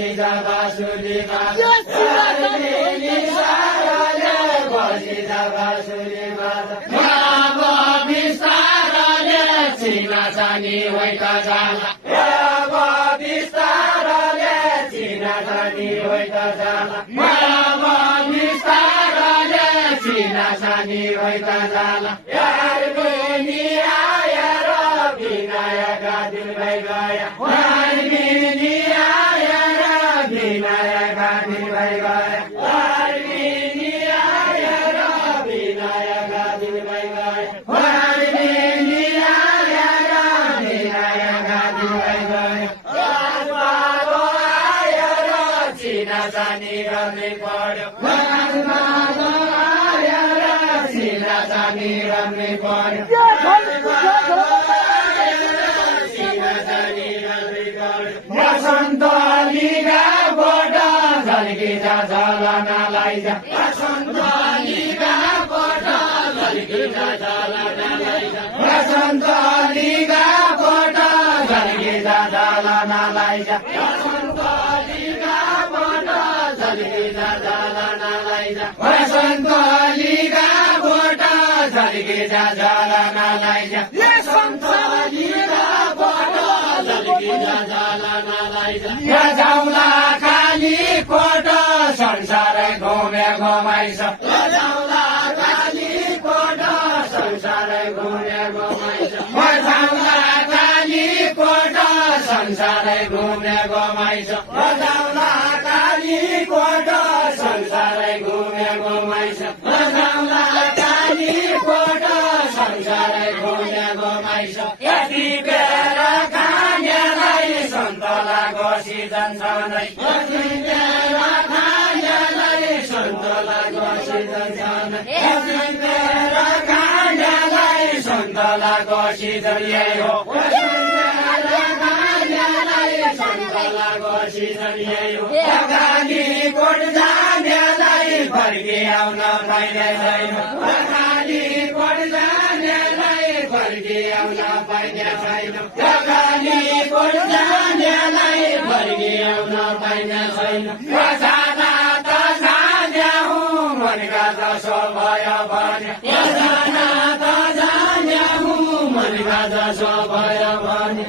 बसिजा बाँसुरीमा हेर्ने साराले बसिजा बाँसुरीमा अब बिस्तारले चिना जानी होइन जाला अब बिस्तारले चिना जानी होइन जाला अब बिस्तारले चिना जानी होइन जाला यार बेनी आएर विनायका दिल भइ गया यार बेनी आएर विनायका दिल भइ गया यार बेनी आएर विनायका दिल भइ गया यार बेनी आएर विनायका दिल भइ गया बाबा आएर चिना जानी गर्ने पर्यो चिना जानी गर्ने पर्यो बसन्तलीगाबाट झल्किजा झलना लैजा बसन्तलीगाबाट झल्किजा झलना लैजा बसन्तलीगाबाट झल्किजा झलना लैजा बसन्तलीगाबाट झल्किजा झलना लैजा बसन्तलीगाबाट झल्किजा झलना लैजा बसन्तलीगाबाट झल्किजा झलना लैजा जाउँला काली कोट संसारै घुमे घुमाइछ जाउँला काली कोट संसारै घुमे घुमाइछ जाउँला काली कोट संसारै घुमे घुमाइछ जाउँला काली कोट संसारै घुमे घुमाइछ जाउँला काली कोट संसारै घुमे घुमाइछ यति बेला खानेलाई सन्तला घोसी जान्छ नै यति बेला खानेलाई सन्तला घोसी जान्छ नै यति बेला खानेलाई सन्तला घोसी जाने हो सन्तला घोसी जाने हो खाली कोट जानेलाई फर्की आउन पाइने छैन खाली कोट जानेलाई फर्की आउन पाइने छैन खाली कोट जानेलाई फर्की आउन पाइने छैन जाना त जाने हुँ मनका जसो भयो भने जाना त जाने हुँ मनका जसो भयो भने